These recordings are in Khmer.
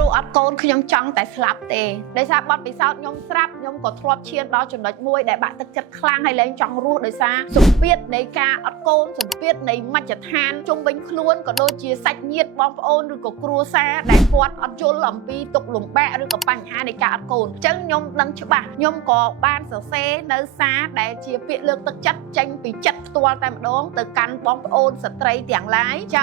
គ្រូអត់កូនខ្ញុំចង់តែស្លាប់ទេដោយសារបត់ពិសោធន៍ខ្ញុំស្រាប់ខ្ញុំក៏ធ្លាប់ឈានដល់ចំណុចមួយដែលបាក់ទឹកចិត្តខ្លាំងហើយលែងចង់រស់ដោយសារសម្ពាធនៃការអត់កូនសម្ពាធនៃមជ្ឈដ្ឋានជុំវិញខ្លួនក៏ដូចជាសាច់ញាតិបងប្អូនឬក៏គ្រួសារដែលគាត់អត់យល់អំពីទុក្ខលំបាកឬក៏បញ្ហានៃការអត់កូនអញ្ចឹងខ្ញុំដឹងច្បាស់ខ្ញុំក៏បានសរសេរនៅសារដែលជាពាក្យលើកទឹកចិត្តចេញពីចិត្តផ្ទាល់តែម្ដងទៅកាន់បងប្អូនស្ត្រីទាំងឡាយចា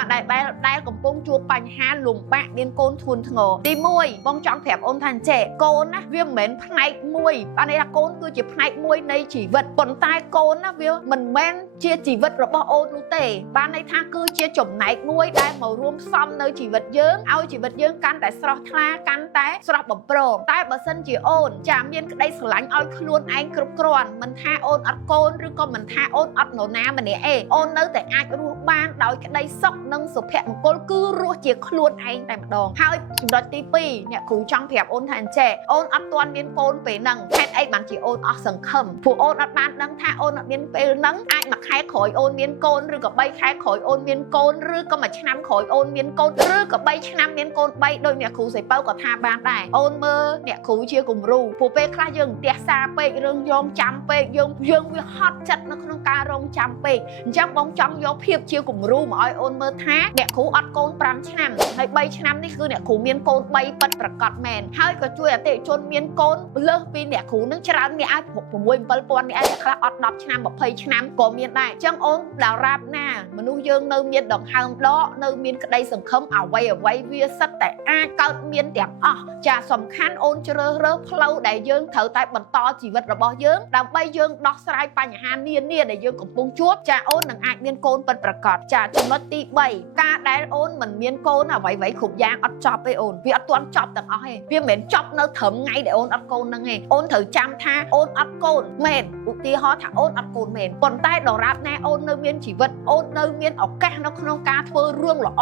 ដែលកំពុងជួបបញ្ហាលំបាកមានកូនធ្ងន់ធ្ងរទី1បងចង់ប្រាប់អូនថាចេះកូនណាវាមិនមែនផ្នែកមួយបានន័យថាកូនគឺជាផ្នែកមួយនៃជីវិតប៉ុន្តែកូនណាវាមិនមែនជាជីវិតរបស់អូននោះទេបានន័យថាគឺជាចំណែកមួយដែលមករួមផ្សំនៅជីវិតយើងឲ្យជីវិតយើងកាន់តែស្រស់ថ្លាកាន់តែស្រស់បំព្រងតែបើសិនជាអូនចាមានក្តីស្រឡាញ់ឲ្យខ្លួនឯងគ្រប់គ្រាន់មិនថាអូនអត់កូនឬក៏មិនថាអូនអត់នរណាម្នាក់ឯងអូននៅតែអាចរស់បានដោយក្តីសុខនិងសុភមង្គលគឺរស់ជាខ្លួនឯងតែម្ដងហើយចំណុចទី2អ្នកគ្រូចង់ប្រាប់អូនថាអញ្ចេះអូនអត់ទាន់មានកូនពេលហ្នឹងហេតុអីបានជាអូនអស់សង្ឃឹមព្រោះអូនអត់បានដឹងថាអូនអត់មានពេលហ្នឹងអាចមួយខែក្រោយអូនមានកូនឬក៏3ខែក្រោយអូនមានកូនឬក៏មួយឆ្នាំក្រោយអូនមានកូនឬក៏3ឆ្នាំមានកូន3ដោយអ្នកគ្រូសៃពៅក៏ថាបានដែរអូនមើលអ្នកគ្រូជាគំរូព្រោះពេលខ្លះយើងផ្ទះសារពេករឿងយងចាំពេកយើងវាហត់ចិត្តនៅក្នុងការរងចាំពេកអញ្ចឹងបងចង់យកភាពជាគំរូមកឲ្យអូនមើលថាអ្នកគ្រូអត់កូន5ឆ្នាំហើយ3ឆ្នាំនេះគឺអ្នកគ្រូមានកូន3ពិតប្រាកដមែនហើយក៏ជួយអតិថិជនមានកូនលើសពីអ្នកគ្រូនឹងច្រើនអ្នកអាច6 7,000អ្នកខ្លះអត់10ឆ្នាំ20ឆ្នាំក៏មានដែរអញ្ចឹងអូនដល់រាបណាមនុស្សយើងនៅមានដង្ហើមដកនៅមានក្តីសង្ឃឹមអ្វីវាសិតតែអាចកើតមានទាំងអស់ចាសំខាន់អូនជ្រើសរើសផ្លូវដែលយើងត្រូវតែបន្តជីវិតរបស់យើងដើម្បីយើងដោះស្រាយបញ្ហានានាដែលយើងកំពុងជួបចាអូននឹងអាចមានកូនពិតប្រាកដចាចំណុចទី3ការដែលអូនមិនមានកូនអ្វីគ្រប់យ៉ាងអត់ចប់ទេអូនវាអត់ទាន់ចប់ទាំងអស់ទេវាមិនមែនចប់នៅត្រឹមថ្ងៃដែលអូនអត់កូនហ្នឹងទេអូនត្រូវចាំថាអូនអត់កូនមែនឧទាហរណ៍ថាអូនអត់កូនមែនប៉ុន្តែដរាបណាអូននៅមានជីវិតអូននៅមានឱកាសនៅក្នុងការធ្វើរឿងល្អ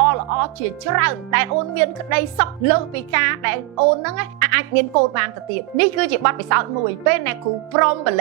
ជាច្រើនដែលអូនមានក្តីសុខលើសពីការដែលអូនហ្នឹងអាចមានកូនបានទៅទៀតនេះគឺជាបទពិសោធន៍មួយពេលអ្នកគ្រូព្រមប្រ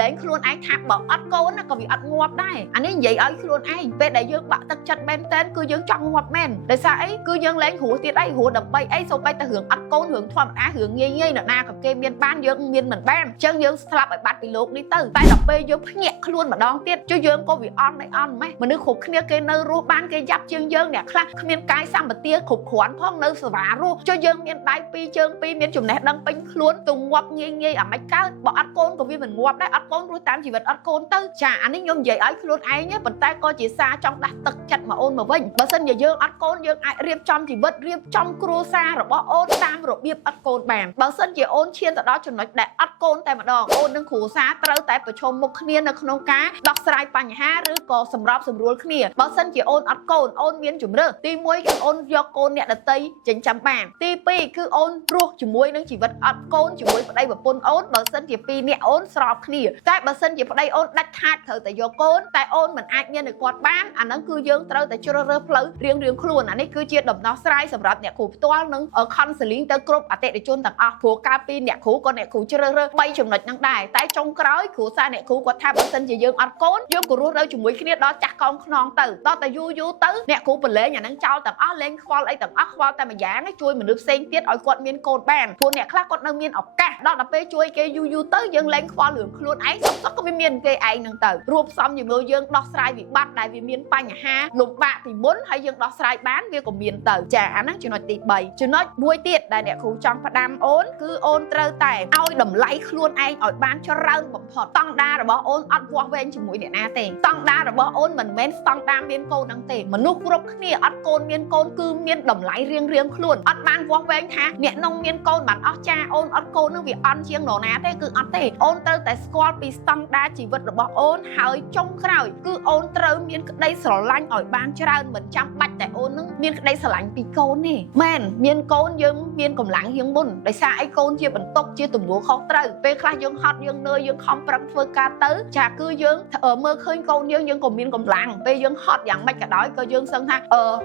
ឡែងខ្លួនឯងថាបើអត់កូនក៏វាអត់ងាប់ដែរអានេះនិយាយឲ្យខ្លួនឯងពេលដែលយើងបាក់ទឹកចិត្តមែនតើគឺយើងចង់ងាប់មែនដោយសារអីគឺយើងលែងរស់ទៀតអីរស់ដើម្បីអីសូម្បីតែរឿងអត់កូនរឿងធម្មតារឿងងាយៗនរណាក៏គេមានបានយើងមានមិនបានអញ្ចឹងយើងស្លាប់ឲ្យបាត់ពីលោកនេះទៅតែដល់ពេលយើងភ្ញាក់ខ្លួនម្ដងទៀតចុះយើងក៏វាអន់ម៉េះមនុស្សគ្រប់គ្នាគេនៅរស់បានគេយ៉ាប់ជាងយើងអ្នកខ្លះគ្មានកាយសម្បទាគ្រប់គ្រាន់ផងនៅសេវារស់ចុះយើងមានដៃ2ជើង2មានចំណេះដឹងពេញខ្លួនទៅងាប់ងាយអាមិនកើតបើអត់កូនក៏វាមិនងាប់ដែរអត់កូនរស់តាមជីវិតអត់កូនទៅចាអានេះខ្ញុំនិយាយឲ្យខ្លួនឯងប៉ុន្តែក៏ជាសារចង់ដាស់ទឹកចិត្តមកអូនមកវិញបើសិនជាយើងអត់កូនយើងអាចរៀបចំជីវិតរៀបចំគ្រួសាររបស់អូនតាមរបៀបអត់កូនបានបើសិនជាអូនឈានទៅដល់ចំណុចដែលអត់កូនតែម្ដងអូននឹងគ្រួសារត្រូវតែប្រឈមមុខគ្នានៅក្នុងការដោះស្រាយបញ្ហាឬក៏សម្របសម្រួលគ្នាបើសិនជាអូនអត់កូនអូនមានជំរឿទី1គឺអូនយកកូនអ្នកដតីចិញ្ចឹមបានទី2គឺអូនរស់ជាមួយនឹងជីវិតអត់កូនជាមួយប្តីប្រពន្ធអូនបើសិនជា2នាក់អូនស្របគ្នាតែបើសិនជាប្តីអូនដាច់ខាតត្រូវតែយកកូនតែអូនមិនអាចមានឲ្យគាត់បានអាហ្នឹងគឺយើងត្រូវតែជ្រើសរើសផ្លូវរៀងខ្លួនអានេះគឺជាដំណោះស្រាយសម្រាប់អ្នកគ្រូផ្ទាល់និង counseling ទៅគ្រប់អតិថិជនទាំងអស់ព្រោះកាលពីអ្នកគ្រូក៏អ្នកគ្រូជ្រើសរើស3ចំណុចហ្នឹងដែរតែចុងក្រោយគ្រូសាអ្នកគ្រូគាត់ថាបើសិនជាយើងអត់កូនយើងក៏រស់នៅជាមួយគ្នាដល់ចាស់កោងខ្នងទៅដល់តែយូរទៅអ្នកគ្រូប្រឡែងអាហ្នឹងចោលទាំងអស់លែងខ្វល់អីទាំងអស់ខ្វល់តែម្យ៉ាងជួយមនុស្សផ្សេងទៀតឲ្យគាត់មានកូនបានព្រោះអ្នកខ្លះគាត់នៅមានឱកាសដល់ពេលជួយគេយូរទៅយើងលែងខ្វល់រឿងខ្លួនឯងសុខក៏វាមានគេឯងហ្នឹងទៅរួមផ្សំជាមួយយើងដោះស្រាយវិបត្តិដែលវាមានបញ្ហាលំបាកពីមុនហើយយើងដោះស្រាយបានវាក៏មានទៅចាអាហ្នឹងចំណុចទី3ចំណុចមួយទៀតដែលអ្នកគ្រូចង់ផ្ដាំអូនគឺអូនត្រូវតែឲ្យតម្លៃខ្លួនឯងឲ្យបានច្រើនបំផុតស្តង់ដាររបស់អូនអត់វាស់វែងជាមួយអ្នកណាទេស្តង់ដាររបស់អូនមិនមែនស្តង់ដារមានកូនហ្នឹងទេមនុស្សគ្រប់គ្នាអត់កូនមានកូនគឺមានតម្លៃរៀងខ្លួនអត់បានវាស់វែងថាអ្នកនងមានកូនបានអស់ចាអូនអត់កូននឹងវាអន់ជាងនរណាទេគឺអត់ទេអូនត្រូវតែស្គាល់ពីស្តង់ដារជីវិតរបស់អូនហើយចុងក្រោយគឺអូនត្រូវមានក្តីស្រឡាញ់ឲ្យបានច្រើនមិនចាំបាច់តែអូននឹងមានក្តីស្រឡាញ់ពីកូនទេមែនមានកូនយើងមានកម្លាំងជាងមុនដោយសារអីកូនជាបន្ទុកជាទំនួលខុសត្រូវពេលខ្លះយើងហត់យើងនឿយយើងខំប្រឹងធ្វើការទៅចាគឺយើងមើលឃើញកូនយើងក៏មានកម្លាំងពេលយើងហត់យ៉ាងម៉េចក៏ដោយក៏យើងសឹងថា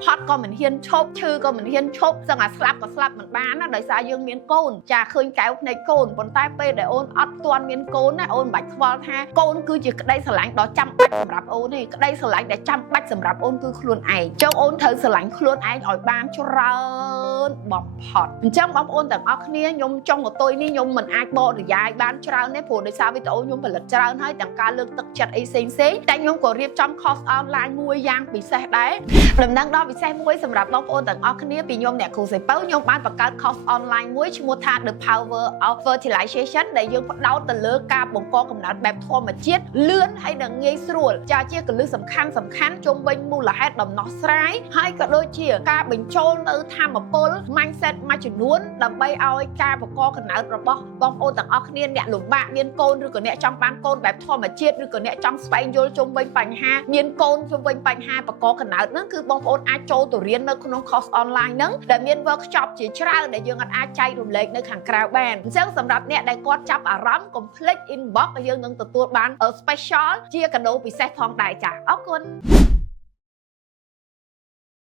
ហត់ក៏មិនហ៊ានឈប់ឈឺក៏មិនហ៊ានឈប់សឹងអាស្លាប់ក៏ស្លាប់មិនបានណាដោយសារយើងមានកូនចាឃើញកែវភ្នែកកូនប៉ុន្តែពេលដែលអូនអត់ទាន់មានកូនណាអូនមិនបាច់ខ្វល់ថាកូនគឺជាក្តីស្រឡាញ់ដ៏ចាំបាច់សម្រាប់អូនទេក្តីស្រឡាញ់ដែលចាំបាច់សម្រាប់អូនគឺខ្លួនឯងចុះអូនត្រូវស្រឡាញ់ខ្លួនឯងឲ្យបានច្រើន បំផុតអញ្ចឹងបងប្អូនទាំងអស់គ្នាខ្ញុំចង់ឲ្យទុយនេះខ្ញុំមិនអាចបកនិយាយបានច្រើនទេព្រោះដោយសារវីដេអូខ្ញុំផលិតច្រើនហើយទាំងការលើកទឹកចិត្តអីផ្សេងៗតែខ្ញុំក៏រៀបចំ course online មួយយ៉ាងពិសេសដែរដំណឹងដល់ពិសេសមួយសម្រាប់បងប្អូនទាំងអស់គ្នាពីខ្ញុំអ្នកគ្រូសីពៅខ្ញុំបានបង្កើត course online មួយឈ្មោះថា The Power of Fertilization ដែលយើងផ្ដោតទៅលើការបង្កកំណើតបែបធម្មជាតិលឿនហើយនិងងាយស្រួលចាជាគន្លឹះសំខាន់ជុំវិញមូលហេតុដំណោះស្រាយហើយក៏ដូចជាការបញ្ចូលនៅធម៌ពល mindset មួយចំនួនដើម្បីឲ្យការបង្កកំណើតរបស់បងប្អូនទាំងអស់គ្នាអ្នកលំបាកមានកូនឬក៏អ្នកចង់បានកូនបែបធម្មជាតិឬក៏អ្នកចង់ស្វែងយល់ជុំវិញបញ្ហាមានកូនជុំវិញបញ្ហាបង្កកំណើតហ្នឹងគឺបងប្អូនអាចចូលទៅរៀននៅក្នុង course online ហ្នឹងដែលមាន workshop ជាច្រើនដែលយើងអាចចែករំលែកនៅខាងក្រៅបានអញ្ចឹងសម្រាប់អ្នកដែលគាត់ចាប់អារម្មណ៍ complete inbox យើងនឹងទទួលបាន special ជាកាដូពិសេសផងដែរចាអរគុណ